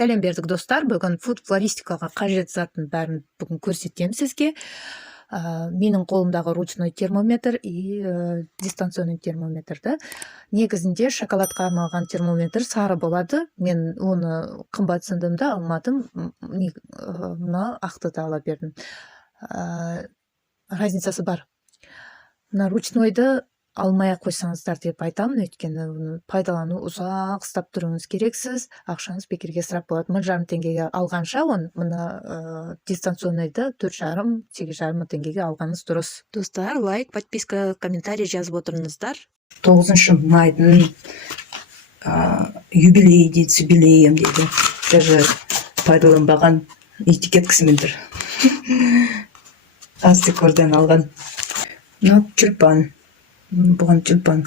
Сәлем бердік достар. Бүгін фуд флористикаға қажет заттың бәрін бүгін көрсетемін сізге. Менің қолымдағы ручной термометр и дистанционный термометрді. Негізінде шоколадқа арналған термометр сары болады. Мен оны қымбатсындым да алмадым. Мына ақтыда ала бердім. Разницасы бар. Мына ручнойды алмай қойсаңыздар деп айтамын, өйткені пайдалану ұзақ ұстап тұруыңыз керексіз, ақшаңыз бекерге ысырап болады. 1,5 теңгеге алғанша мына дистанционныйды 4,5, 8,5 теңгеге алғаныңыз дұрыс. Достар, лайк, подписка, комментарий жазып отырыңыздар. 9 майдың юбилей дейді, юбилейім дейді. Даже пайдаланбаған этикеткісімен тұр. Астекордан алған. Тюльпан. Бұған тюльпан,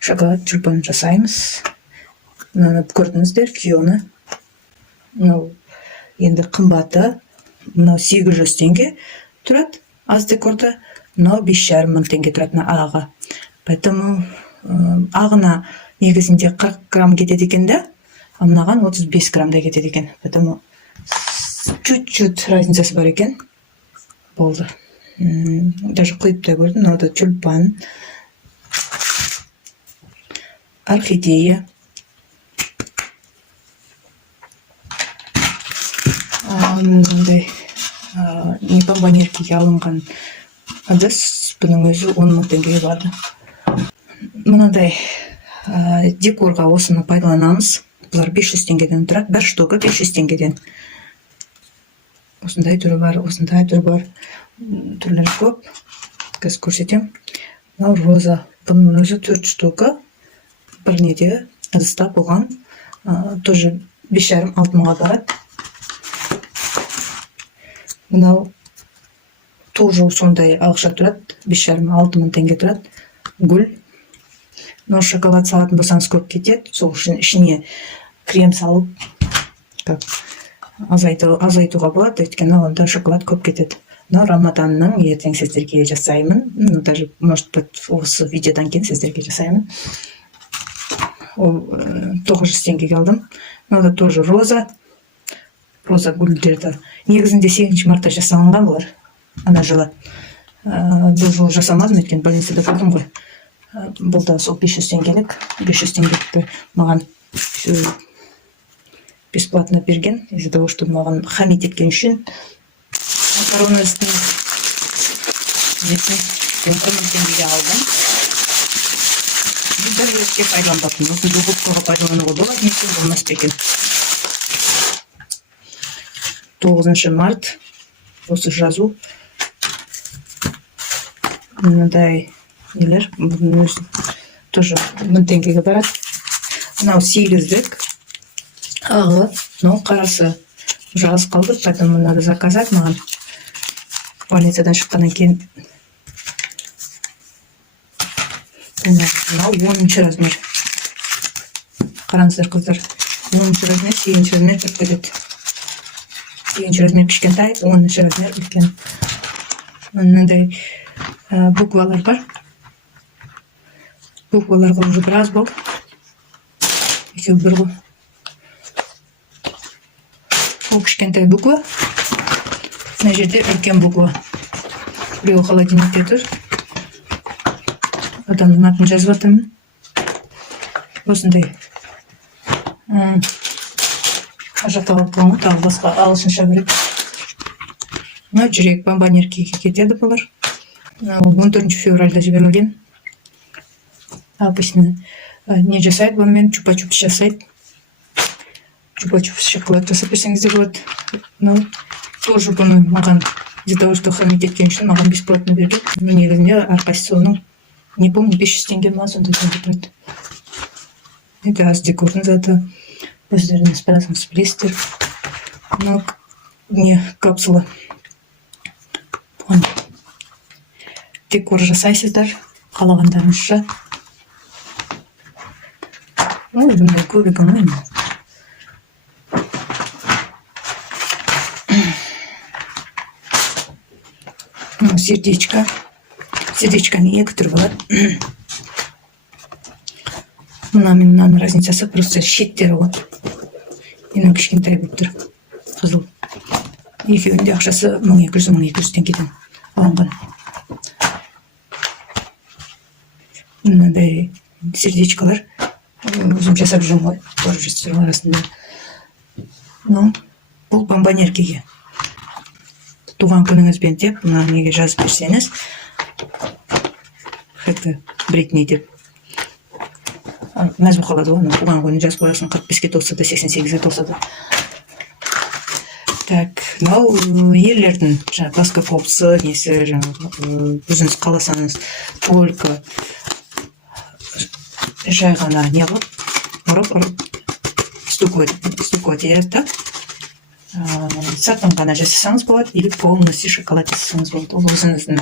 шоколад тюльпан жасаймыз. Көрдіңіздер, фиона. Енді қымбаты. 800 теңге тұрады. Астекорда 5,5 мың теңге тұрады ағаға. Поэтому ағына негізінде 40 грамм кетеді екен да, мынаған 35 граммда кетеді екен. Поэтому чуть-чуть разницасы бар екен. Болды. Даже қойып та көрдім. Мынада тюльпан, орхидея, мынандай не бомбонеркеге алынған ыдыс, бұның өзі 10 мың теңгеге барды. Мынандай декорға осыны пайдаланамыз. Бұлар 500 теңгеден тұрады. Бір штука 500 теңгеден. Осындай түрі бар, осындай түрі бар. Түрлері көп. Қазір көрсетем. Мынау роза. Бұның өзі 4 штука. Бір неде ыдыста болған. Тоже 5,5-6 мыңға барады. Мынау тоже сондай ақша тұрады. 5,5-6 мың теңге тұрады. Гүл. Но шоколад салатын болсаңыз көп кетеді. Сол үшін ішіне крем салып азайтуға болады, өйткені онда шоколад көп кетеді. Но Рамаданның ертең сіздерге жасаймын. Даже, может быть, осы видеодан кейін сіздерге жасаймын. Ол 900 теңгеге алдым. Мынада тоже роза. Роза гүлдерді. Негізінде 8 мартта жасалынған бұлар. Ана жылы. Бұл жыл жасамадым, өткен больницада болдым ғой. Бұл да сол 500 теңгелік. 500 теңгелікті маған бесплатно берген. Из-за того, что маған хамит еткен үшін. Коронавирустың несін 10 теңгеге алдым. Даже өтке пайдаланбаппын. Осы духовкаға пайдалануға болады, несін болмас екен. 9 март. Осы жазу. Мындай нелер. Бұның өзі тоже 1000 теңгеге барады. Мынау 8-дік. Ағы, қарасы жаз қалды, поэтому надо заказать маған. Больницадан шыққаннан кейін. Мынау 10-ші размер. Қараңыздар қыздар. 10-ші размер, 8-ші размер тұрып кетеді. 8-ші размер кішкентай, 10-ші размер үлкен. Мынандай буквалар бар. Букваларға уже біраз бол. Екеу бір ғой. Ол кішкентай буква. Мына жерде үлкен буква. Біреу холодильникте тұр. Адамның атын жазып жатырмын. Осындай. Жақта қалып болмай, тағы басқа ағылшынша керек. Мына жүрек бомбонеркеге кетеді бұлар. 14 февральда жіберілген. Обычно не жасайды, бұнымен чупа-чупс жасайды. Чупа-чупс шоколад жасап берсеңіз де болады. Тоже бұны маған из-за того, что хамит еткен үшін маған бесплатно берген. Негізінде әрқайсысы оның, не помню, 500 теңге ма сондай теңге тұрады. Это астекордың заты. Өздеріңіз біразыңыз білесіздер. Мынау не капсула. Бұған декор жасайсыздар, қалағандарыңызша. Бұндай көп екенмін. Сердечко. Сердечканың екі түрі болады. Мына мен мынаның разницасы просто шеттері ғой. Менің кішкентай болып тұр. Қызыл. Екеуінің де ақшасы 1200 теңгеден алынған. Мынандай сердечкалар. Өзім жасап жүрмін ғой. Көріп жүрсіздер арасында. Бұл бомбонеркеге. Туған күніңізбен деп, мына неге жазып берсеңіз. Хэппи Бритни деп. Мәз қалады ғой, туған күнін жазып қоясың, 45-ге толса да, 88-ге толса да. Так, мынау ерлердің плоскофопсы, несі, өзіңіз қаласаңыз, только жай ғана не қылып, ұрып, стукovat ерді. Сатым ғана жасасаңыз болады, или полностью шоколад жасасаңыз болады. Ол өзіңіздің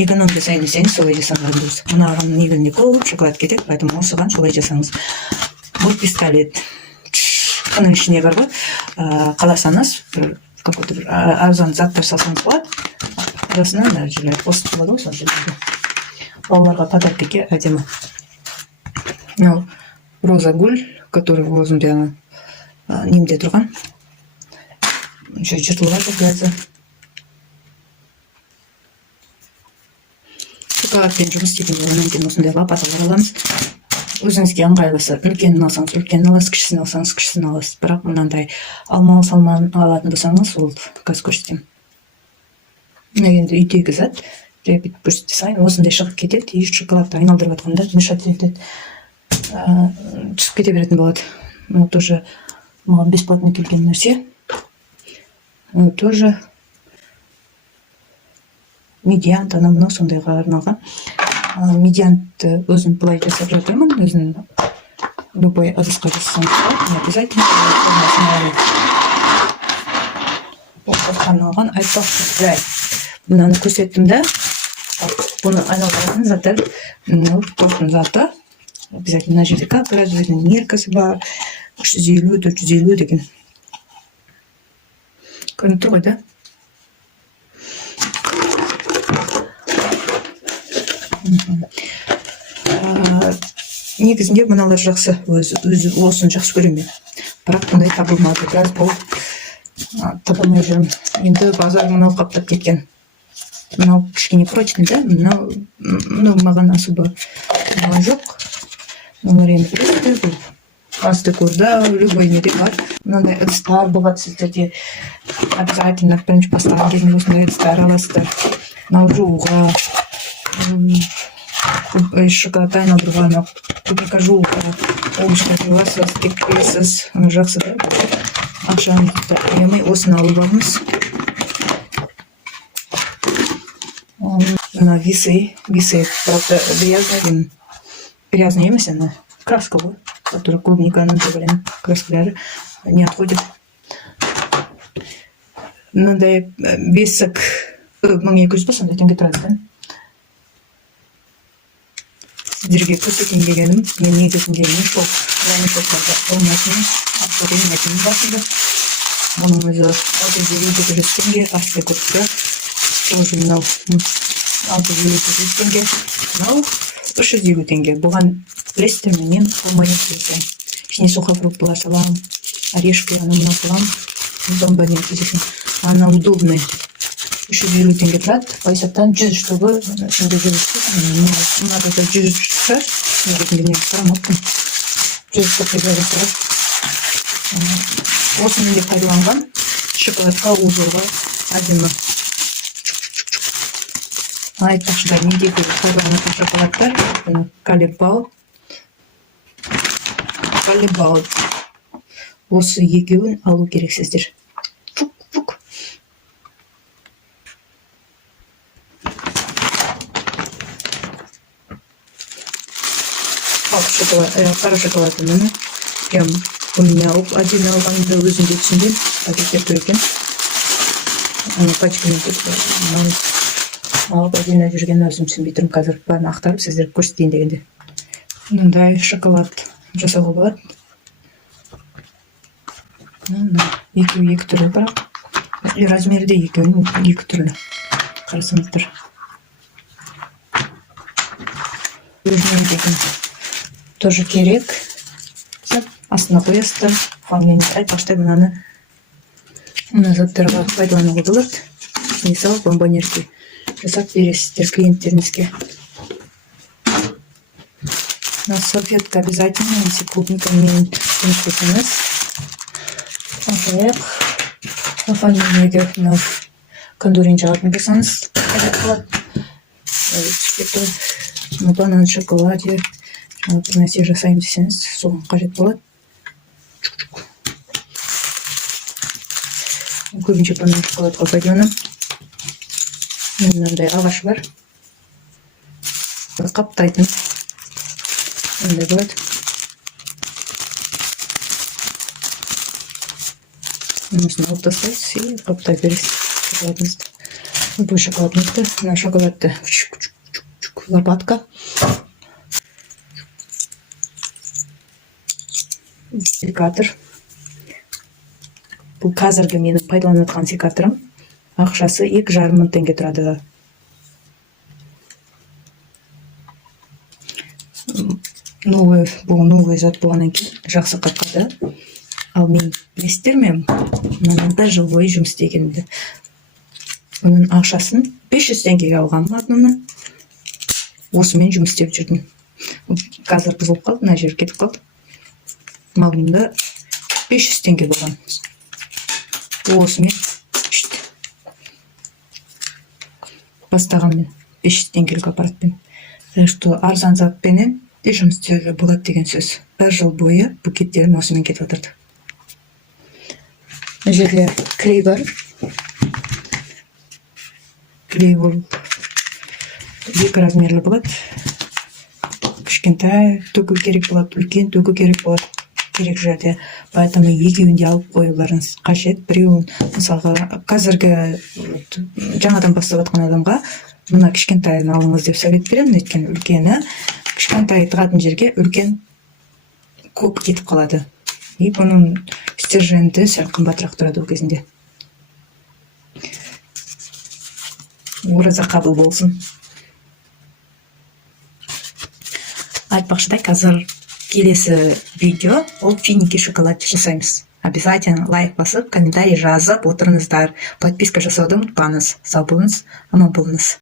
экономия сайын десеңіз, солай жасаңыз дұрыс. Мынаған негізінде көп шоколад кетеді, поэтому осыған солай жасаңыз. Бұл пистолет. Қының ішіне бар ғой, қаласаңыз, какой-то бір арзан заттар салсаңыз болады. Арасынан да жерлер қосып болады ғой, сол жерлерге. Балаларға подаркеге әдемі. Мынау роза гүл, который өзімде немде тұрған. Еще жыртылған жазы. Шоколадпен жұмыс істейтін болғаннан кейін осындай лопаталар аламыз. Өзіңізге ыңғайлысы, үлкенін алсаңыз, үлкенін аласыз, кішісін алсаңыз, кішісін аласыз. Бірақ мынандай алмалы салманы алатын болсаңыз, ол қазір көрсетемін. Енді үйдегі зат, бүйтіп көрсете сайын осындай шығып кетеді, и шоколадты айналдырып жатқанда мешать етеді. Түсіп кете беретін болады. Бұл тоже маған бесплатно келген нәрсе. Тоже медиант, мынау сондайға арналған. Медиантты өзім былай жасап жатырмын, өзім любой ыдысқа жасасаңыз болады, не обязательно арналған. Айтпақшы, жай мынаны көрсеттім да, бұны айналдыратын заттар, тоқтың заты, обязательно жерде капра, өзінің меркасы бар, 350-450 деген. Көрініп тұр ғой да. Негізінде мыналар жақсы, өзі осын жақсы көремін. Бірақ бұндай табылмады, біраз болып табылмай жүрмін. Енді базар мынау қаптап кеткен. Мынау кішкене прочный да, мынау маған особо жоқ. Мыналар енді бірістер бұл. Асты көрді, любой неде бар. Мынандай ыдыстар болады сіздерде. Обязательно бірінші бастаған кезінде осындай ыдыстар аласыздар. Мынау жууға, шоколадты айналдыруға, тубика жууға, овощтар жуасыз, кептіресіз, жақсы да. Ақшаңызды аямай осыны алып алыңыз. Мына весы, правда, грязный емес, она краска ғой, которая клубниканың краскалары не отходит. Мынандай бесік 1200 ба, сондай теңге тұрады. Сіздерге көрсетейін дегенім, мен негізінде мешоктарды алмайтын, ақшарылмайтын басында. Оның өзі 650-900 теңге, асты көпті. Тоже мынау 650-900 теңге. Мынау 350 теңге. Бұған білесіздер мен алмайын сөйтен. Ішіне сухофруктылар салам, орешки мына салам. Бомбонер десесің. Она удобная. 350 теңге тұрады. По есептен 100 штугы ішінде жүрісті. Мынада да 100 шығар. Негізінде мен қарамаппын. 100 штугы тұрады. Осыны деп пайдаланған. Шоколадқа, узорға әдемі. Айтпақшыдар, недегі пайдаланатын шоколадтар. Калибал. Осы екеуін алу керексіздер. Фук. Қара шоколады мені. Прям у меня один алғанымда өзімде түсінден. Пакеттер көрген. Пачкамен алып әдемі жүрген өзім түсінбей тұрмын. Қазір бәрін ақтарып сіздерге көрсетейін дегенде. Мынандай шоколад жасауға болады. Екеуі екі түрлі бірақ. Размерде екеуінің екі түрлі. Қарасаңыздар. Өзінен деген тоже керек. Астына қоясыздар. фамилияны айтпақшы мына заттарға пайдалануға болады. Мысалы бомбонерки жасап бересіздер клиенттеріңізге. На салфетка обязательно, если клубникамен жұмыс жасаңыз. Сондай-ақ фамилияға мынау кондурин жағатын болсаңыз қажет болады. Банан шоколаде бір нәрсе жасаймын десеңіз, соған қажет болады. Көбінше банан шоколадқа пайдаланамын. Мынандай ағаш бар. Қаптайтын. Мындай болады. Мұнысын алып тастайсыз и қаптай бересіз шоколадыңызды. Бұл шоколадыңызды, мына шоколадты лопатка. Секатор. Бұл қазіргі менің пайдаланып жатқан секаторым. Ақшасы 2,5 мың теңге тұрады. Бұл новый зат болғаннан кейін жақсы қаққады. Ал мен білесіздер ме, мынада жылбойы жұмыс істегенімді. Бұның ақшасын 500 теңгеге алғанмын алдымнан. Осымен жұмыс істеп жүрдім. Қазір бұзылып қалды, мына жер кетіп қалды. Алдымда 500 теңге болған. Осымен бастағанмен 500 теңгелік аппаратпен. Так что арзан затпенен де жұмыс істеуге болады деген сөз. Бір жыл бойы букеттерім осымен кетіп отырды. Мына жерде клей бар. Клей ол 2 размерлі болады. Кішкентай төгу керек болады, үлкен төгу керек болады. Керек жерде. Поэтому екеуін де алып қоюларыңыз қажет. Біреуін, мысалға, қазіргі жаңадан бастап жатқан адамға мына кішкентайын алыңыз деп совет беремін, өйткені үлкені кішкентай тығатын жерге үлкен көп кетіп қалады. И бұның стерженті сәл қымбатырақ тұрады ол кезінде. Ораза қабыл болсын. Айтпақшыдай, қазір келесі видео ол финики шоколад жасаймыз. Обязательно лайк басып, комментарий жазып отырыңыздар. Подписка жасауды ұмытпаңыз. Сау болыңыз, аман болыңыз.